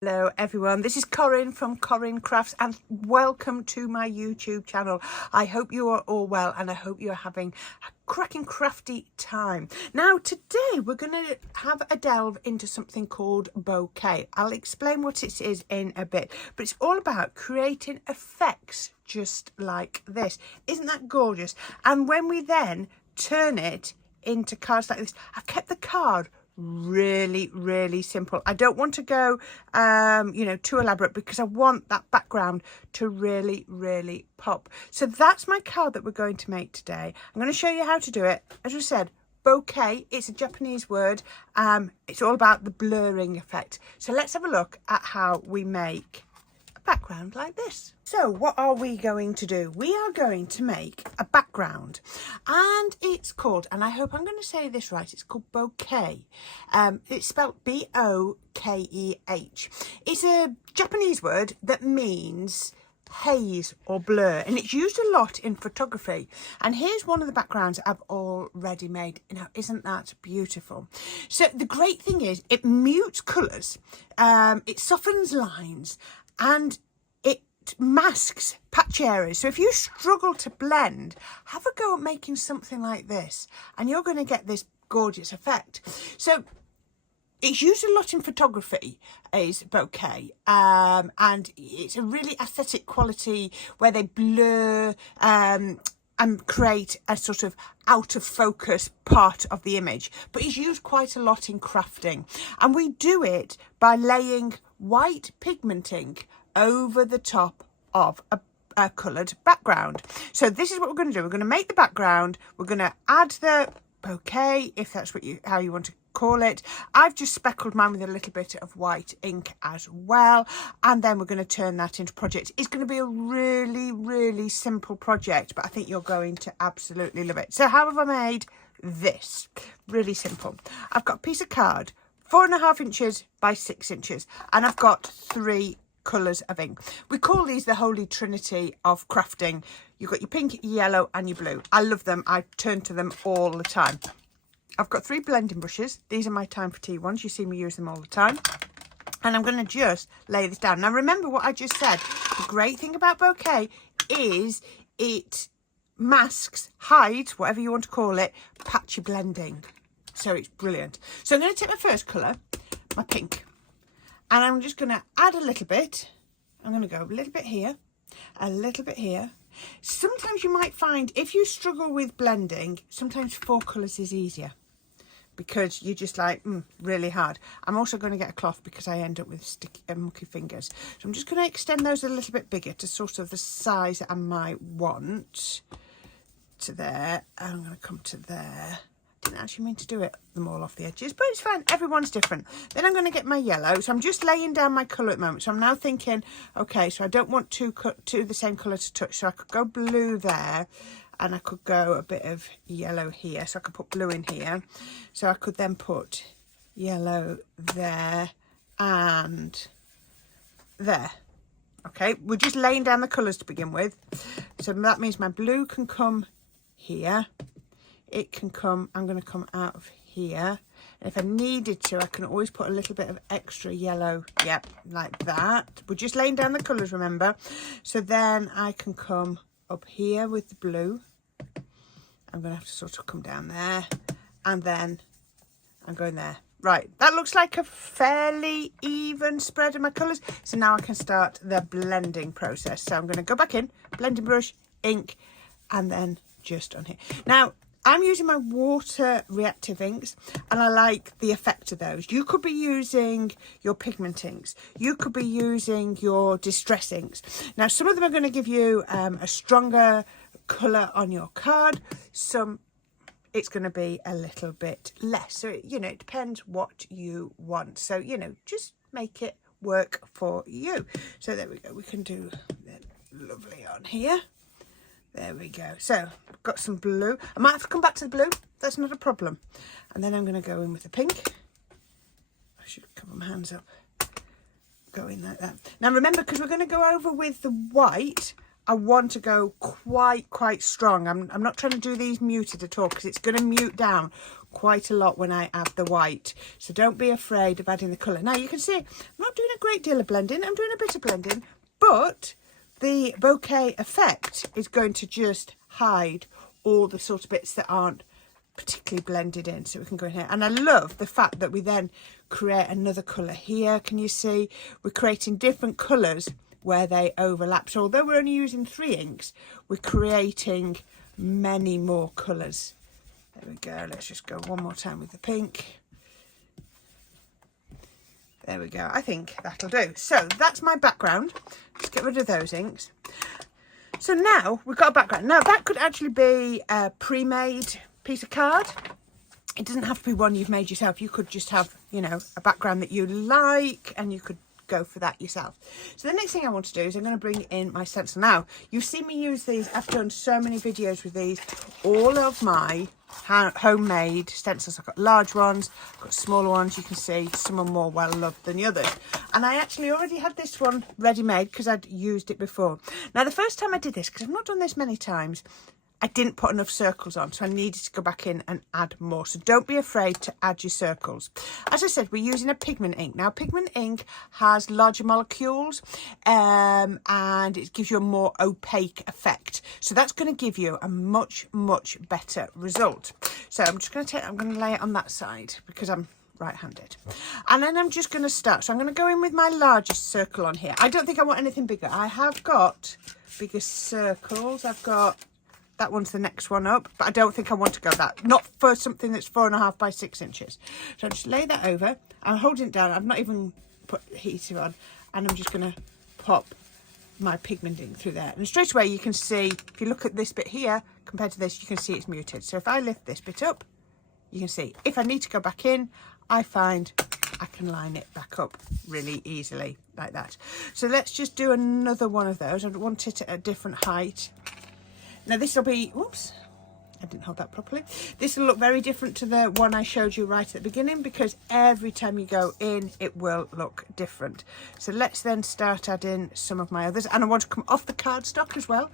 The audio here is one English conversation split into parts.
Hello everyone, this is Corrine from Corrine Crafts and welcome to my YouTube channel. I hope you are all well and I hope you are having a cracking crafty time. Now today we're going to have a delve into something called bokeh. I'll explain what it is in a bit, but it's all about creating effects just like this. Isn't that gorgeous? And when we then turn it into cards like this, I've kept the card really simple. I don't want to go too elaborate because I want that background to really pop. So that's my card that we're going to make today. I'm going to show you how to do it. As I said, bokeh, it's a Japanese word. It's all about the blurring effect. So let's have a look at how we make background like this. So what are we going to do? We are going to make a background and it's called, and I hope I'm going to say this right, it's called bokeh. It's spelled B-O-K-E-H. It's a Japanese word that means haze or blur, and it's used a lot in photography. And here's one of the backgrounds I've already made. Now, isn't that beautiful? So the great thing is it mutes colours, it softens lines, and it masks patchy areas. So if you struggle to blend, have a go at making something like this and you're going to get this gorgeous effect. So it's used a lot in photography, is bokeh, and it's a really aesthetic quality where they blur and create a sort of out of focus part of the image. But it's used quite a lot in crafting, and we do it by laying white pigment ink over the top of a coloured background. So this is what we're going to do. We're going to make the background. We're going to add the bokeh, if that's how you want to call it. I've just speckled mine with a little bit of white ink as well, and then we're going to turn that into project. It's going to be a really simple project, but I think you're going to absolutely love it. So how have I made this? Really simple. I've got a piece of card 4.5 inches by 6 inches, and I've got 3 colours of ink. We call these the holy trinity of crafting. You've got your pink, your yellow and your blue. I love them. I turn to them all the time. I've got 3 blending brushes. These are my Time for Tea ones. You see me use them all the time. And I'm going to just lay this down. Now remember what I just said. The great thing about bokeh is it masks, hides, whatever you want to call it, patchy blending. So it's brilliant. So I'm going to take my first colour, my pink, and I'm just going to add a little bit. I'm going to go a little bit here, a little bit here. Sometimes you might find if you struggle with blending, sometimes 4 colours is easier because you're just like, really hard. I'm also going to get a cloth because I end up with sticky and mucky fingers. So I'm just going to extend those a little bit bigger to sort of the size that I might want. To there. I'm going to come to there. Didn't actually mean to do it them all off the edges, but it's fine. Everyone's different. Then I'm going to get my yellow. So I'm just laying down my colour at the moment. So I'm now thinking, okay, so I don't want two the same colour to touch. So I could go blue there, and I could go a bit of yellow here. So I could put blue in here. So I could then put yellow there and there. Okay, we're just laying down the colours to begin with. So that means my blue can come here. It can come, I'm going to come out of here. And if I needed to, I can always put a little bit of extra yellow. Yep, like that. We're just laying down the colours, remember. So then I can come up here with the blue. I'm going to have to sort of come down there. And then I'm going there. Right, that looks like a fairly even spread of my colours. So now I can start the blending process. So I'm going to go back in, blending brush, ink, and then just on here. Now, I'm using my water reactive inks and I like the effect of those. You could be using your pigment inks. You could be using your distress inks. Now, some of them are going to give you a stronger colour on your card. Some, it's going to be a little bit less. So, it depends what you want. So, just make it work for you. So there we go. We can do that lovely on here. There we go. So I've got some blue. I might have to come back to the blue. That's not a problem. And then I'm going to go in with the pink. I should cover my hands up. Go in like that. Now remember, because we're going to go over with the white, I want to go quite strong. I'm not trying to do these muted at all because it's going to mute down quite a lot when I add the white. So don't be afraid of adding the colour. Now you can see I'm not doing a great deal of blending. I'm doing a bit of blending, but the bokeh effect is going to just hide all the sort of bits that aren't particularly blended in. So we can go in here, and I love the fact that we then create another colour here. Can you see we're creating different colours where they overlap? So although we're only using 3 inks, we're creating many more colours. There we go. Let's just go one more time with the pink. There we go. I think that'll do. So that's my background. Just get rid of those inks. So now we've got a background. Now that could actually be a pre-made piece of card. It doesn't have to be one you've made yourself. You could just have, you know, a background that you like, and you could go for that yourself. So the next thing I want to do is I'm going to bring in my stencil. Now you've seen me use these. I've done so many videos with these. All of my homemade stencils. I've got large ones, I've got smaller ones. You can see some are more well loved than the others, and I actually already had this one ready made because I'd used it before. Now the first time I did this, because I've not done this many times, I didn't put enough circles on, so I needed to go back in and add more. So don't be afraid to add your circles. As I said, we're using a pigment ink. Now, pigment ink has larger molecules, and it gives you a more opaque effect. So that's going to give you a much better result. So I'm just going to lay it on that side because I'm right-handed, and then I'm just going to start. So I'm going to go in with my largest circle on here. I don't think I want anything bigger. I have got bigger circles. I've got, that one's the next one up, but I don't think I want to go that. Not for something that's 4.5 by 6 inches. So I'll just lay that over. I'm holding it down. I've not even put the heater on, and I'm just going to pop my pigment ink through there. And straight away you can see, if you look at this bit here compared to this, you can see it's muted. So if I lift this bit up, you can see if I need to go back in, I find I can line it back up really easily like that. So let's just do another one of those. I want it at a different height. Now this will be, whoops, I didn't hold that properly. This will look very different to the one I showed you right at the beginning, because every time you go in, it will look different. So let's then start adding some of my others. And I want to come off the cardstock as well.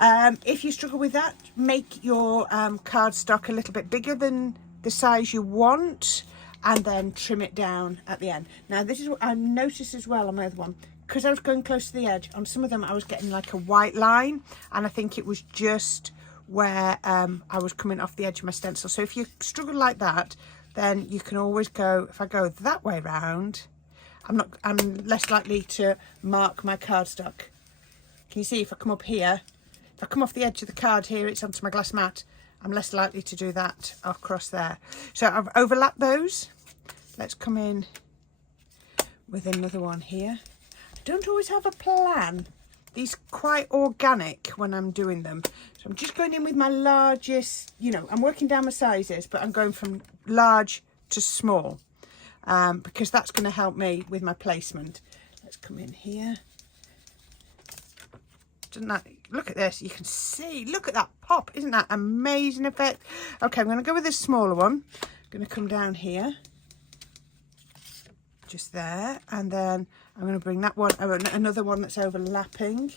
If you struggle with that, make your cardstock a little bit bigger than the size you want, and then trim it down at the end. Now this is what I noticed as well on my other one. Because I was going close to the edge, on some of them I was getting like a white line, and I think it was just where I was coming off the edge of my stencil. So if you struggle like that, then you can always go, if I go that way round, I'm less likely to mark my cardstock. Can you see if I come up here, if I come off the edge of the card here, it's onto my glass mat, I'm less likely to do that across there. So I've overlapped those. Let's come in with another one here. Don't always have a plan. These are quite organic when I'm doing them. So I'm just going in with my largest, you know, I'm working down my sizes, but I'm going from large to small, because that's going to help me with my placement. Let's come in here. Doesn't that, look at this, you can see, look at that pop. Isn't that amazing effect? Okay, I'm going to go with this smaller one. I'm going to come down here. Just there, and then I'm going to bring that one, another one that's overlapping.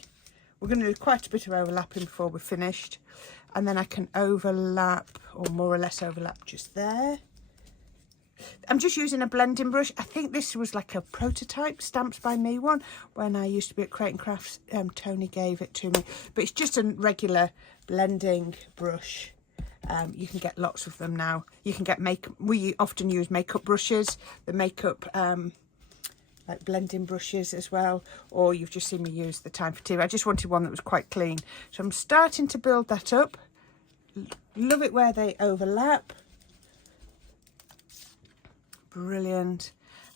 We're going to do quite a bit of overlapping before we're finished, and then I can overlap, or more or less overlap, just there. I'm just using a blending brush. I think this was like a prototype Stamps by Me one when I used to be at Create and Crafts. Tony gave it to me, but it's just a regular blending brush. You can get lots of them now. You can get we often use makeup brushes, the makeup like blending brushes as well, or you've just seen me use the Time for Tea. I just wanted one that was quite clean. So I'm starting to build that up. Love it where they overlap. Brilliant.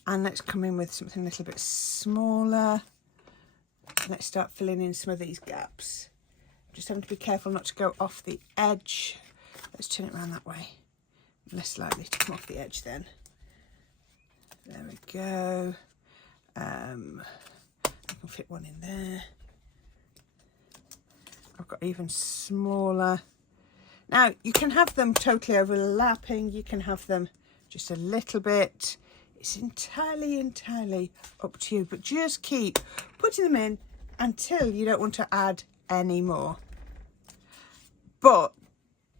And let's come in with something a little bit smaller. Let's start filling in some of these gaps. Just having to be careful not to go off the edge. Let's turn it around that way. Less likely to come off the edge then. There we go. I can fit one in there. I've got even smaller. Now, you can have them totally overlapping. You can have them just a little bit. It's entirely up to you. But just keep putting them in until you don't want to add anymore. But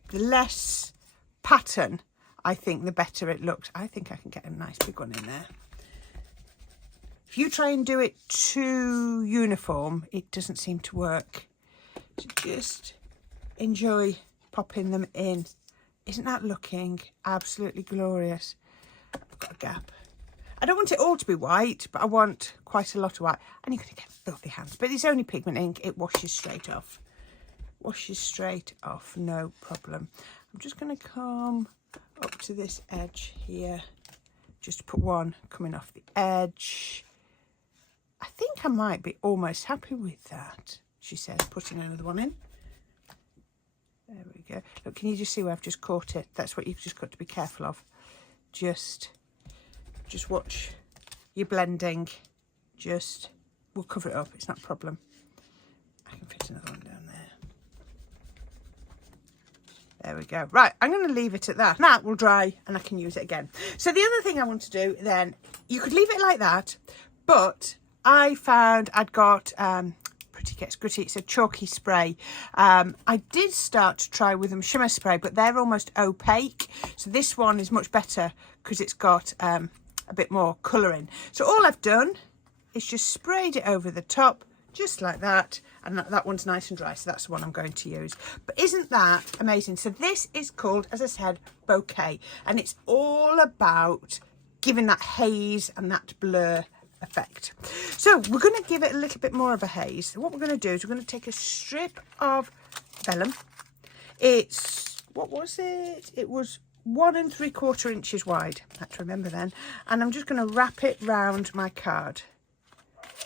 the less pattern, I think, the better it looks. I think I can get a nice big one in there. If you try and do it too uniform, it doesn't seem to work. So just enjoy popping them in. Isn't that looking absolutely glorious? I've got a gap. I don't want it all to be white, but I want quite a lot of white. And you're going to get filthy hands. But it's only pigment ink. It washes straight off. Washes straight off, no problem. I'm just going to come up to this edge here. Just put one coming off the edge. I think I might be almost happy with that, she says, putting another one in. There we go. Look, can you just see where I've just caught it? That's what you've just got to be careful of. Just watch your blending. We'll cover it up. It's not a problem. I can fit another one down there. There we go. Right, I'm going to leave it at that. That will dry and I can use it again. So the other thing I want to do then, you could leave it like that, but I found I'd got Pretty Gets Gritty. It's a chalky spray. I did start to try with them shimmer spray, but they're almost opaque. So this one is much better because it's got a bit more colour in. So all I've done is just sprayed it over the top, just like that. And that one's nice and dry. So that's the one I'm going to use. But isn't that amazing? So this is called, as I said, Bokeh. And it's all about giving that haze and that blur effect. So we're going to give it a little bit more of a haze. So what we're going to do is we're going to take a strip of vellum. It's, what was it? It was 1 3/4 inches wide. I have to remember then. And I'm just going to wrap it round my card.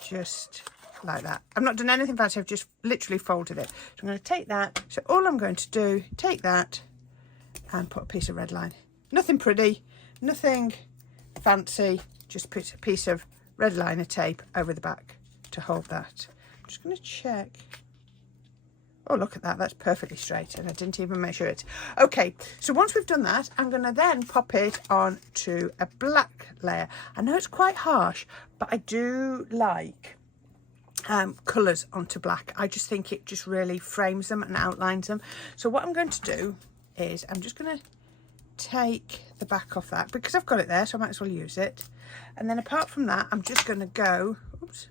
Just like that. I've not done anything fancy. I've just literally folded it. So I'm going to take that. So all I'm going to do, take that and put a piece of red line. Nothing pretty, nothing fancy. Just put a piece of red liner tape over the back to hold that. I'm just going to check. Oh, look at that. That's perfectly straight and I didn't even measure it. Okay, so once we've done that, I'm going to then pop it onto a black layer. I know it's quite harsh, but I do like colours onto black. I just think it just really frames them and outlines them. So what I'm going to do is I'm just going to take the back off that because I've got it there, so I might as well use it. And then apart from that, I'm just going to go, oops,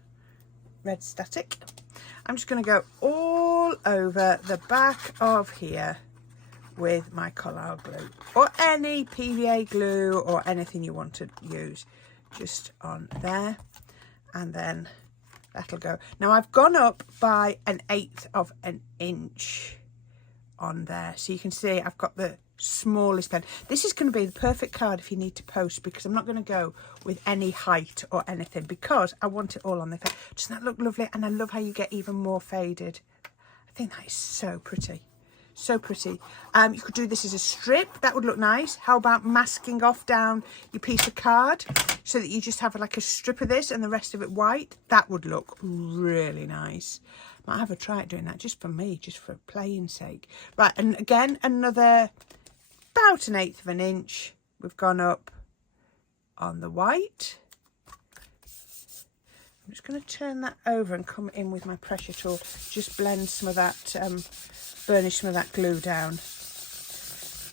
red static. I'm just going to go all over the back of here with my Collard glue or any PVA glue or anything you want to use, just on there, and then that'll go. Now I've gone up by 1/8 of an inch on there, so you can see I've got the smallest pen. This is going to be the perfect card if you need to post, because I'm not going to go with any height or anything because I want it all on the face. Doesn't that look lovely? And I love how you get even more faded. I think that is so pretty. So pretty. You could do this as a strip. That would look nice. How about masking off down your piece of card so that you just have like a strip of this and the rest of it white? That would look really nice. Might have a try at doing that just for me, just for playing's sake. Right, and again, another about 1/8 of an inch. We've gone up on the white. I'm just going to turn that over and come in with my pressure tool. Just blend some of that, burnish some of that glue down.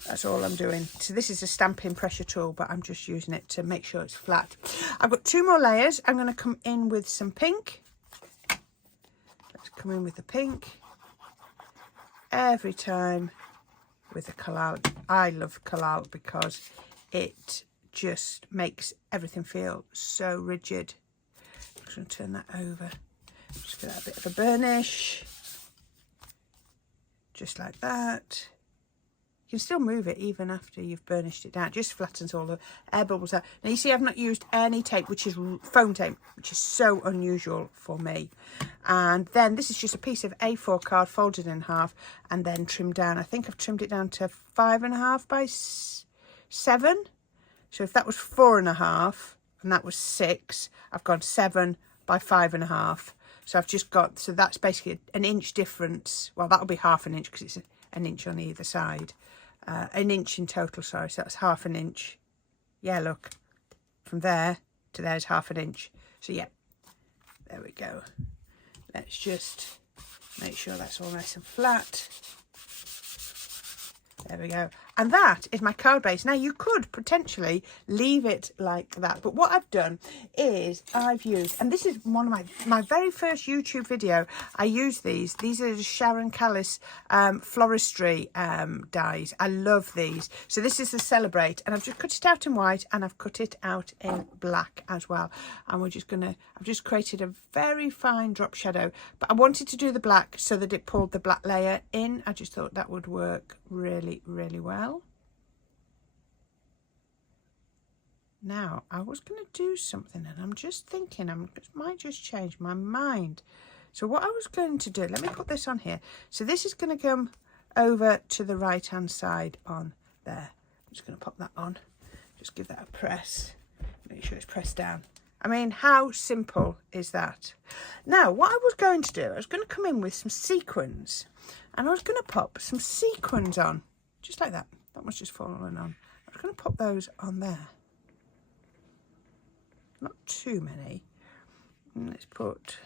That's all I'm doing. So this is a stamping pressure tool, but I'm just using it to make sure it's flat. I've got 2 more layers. I'm going to come in with some pink. Let's come in with the pink. Every time with the collard. I love collard because it just makes everything feel so rigid. I'm just going to turn that over. Just give that a bit of a burnish. Just like that. You can still move it even after you've burnished it down. It just flattens all the air bubbles out. Now you see I've not used any tape, which is foam tape, which is so unusual for me. And then this is just a piece of A4 card folded in half and then trimmed down. I think I've trimmed it down to 5.5 by 7. So if that was 4.5 and that was 6, I've gone 7 by 5.5. So I've just got, so that's basically an inch difference. Well, that'll be half an inch because it's an inch on either side. An inch in total, sorry, so that's half an inch. Yeah, look, from there to there is half an inch. So yeah, there we go. Let's just Make sure that's all nice and flat. There we go. And that is my card base. Now you could potentially leave it like that, but what I've done is I've used, and this is one of my very first YouTube video, I used these. These are the Sharon Callis floristry dies. I love these. So this is the Celebrate, and I've just cut it out in white and I've cut it out in black as well. And we're just gonna, I've just created a very fine drop shadow, but I wanted to do the black so that it pulled the black layer in. I just thought that would work really, really well. Now, I was going to do something and I'm just thinking, I might just change my mind. So what I was going to do, let me put this on here. So this is going to come over to the right hand side on there. I'm just going to pop that on. Just give that a press. Make sure it's pressed down. I mean, how simple is that? Now, what I was going to do, I was going to come in with some sequins. And I was going to pop some sequins on. Just like that. That one's just fallen on. I was going to pop those on there. Not too many. Let's put...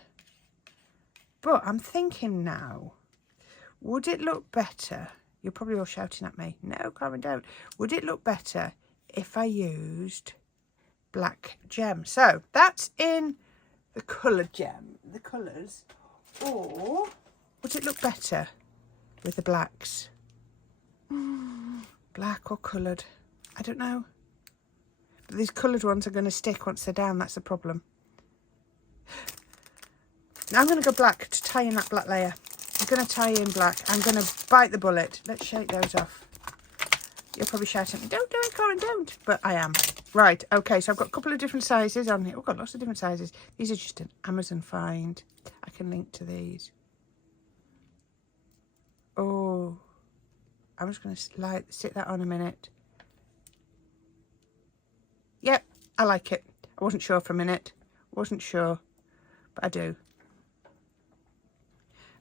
But I'm thinking now, would it look better? You're probably all shouting at me. No, Corrine, don't. Would it look better if I used black gem? So that's in the coloured gem, the colours. Or would it look better with the blacks? Black or coloured? I don't know. But these coloured ones are going to stick once they're down. That's the problem. Now I'm going to go black to tie in that black layer. I'm going to tie in black. I'm going to bite the bullet. Let's shake those off. You're probably shouting, don't do it, Corrine, don't. But I am. Right, okay, so I've got a couple of different sizes on here. I've got lots of different sizes. These are just an Amazon find. I can link to these. Oh, I'm just going to sit that on a minute. Yep, I like it. I wasn't sure for a minute. Wasn't sure, but I do.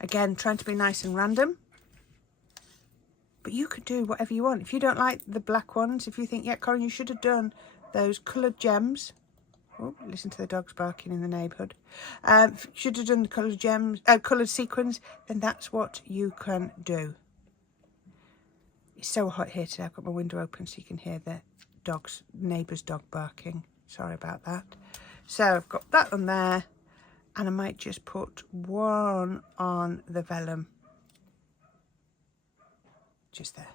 Again, trying to be nice and random. But you could do whatever you want. If you don't like the black ones, if you think, yeah, Corrine, you should have done those coloured gems. Oh, listen to the dogs barking in the neighbourhood. Should have done the coloured gems, coloured sequins, then that's what you can do. It's so hot here today. I've got my window open so you can hear the dogs, neighbour's dog barking. Sorry about that. So I've got that on there, and I might just put one on the vellum. Just there.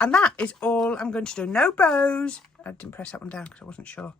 And that is all I'm going to do. No bows. I didn't press that one down because I wasn't sure.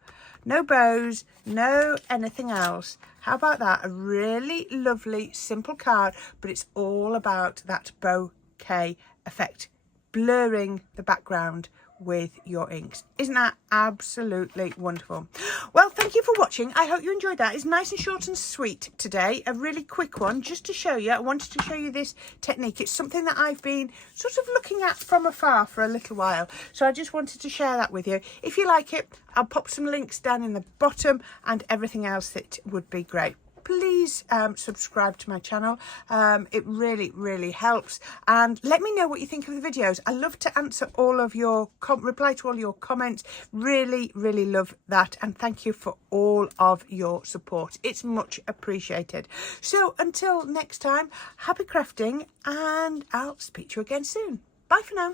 No bows, no anything else. How about that? A really lovely, simple card, but it's all about that bokeh effect, blurring the background with your inks. Isn't that absolutely wonderful? Well, thank you for watching. I hope you enjoyed that. It's nice and short and sweet today. A really quick one just to show you. I wanted to show you this technique. It's something that I've been sort of looking at from afar for a little while. So I just wanted to share that with you. If you like it, I'll pop some links down in the bottom and everything else that would be great. Please subscribe to my channel. It really, really helps. And let me know what you think of the videos. I love to answer all of your, reply to all your comments. Really, really love that. And thank you for all of your support. It's much appreciated. So until next time, happy crafting, and I'll speak to you again soon. Bye for now.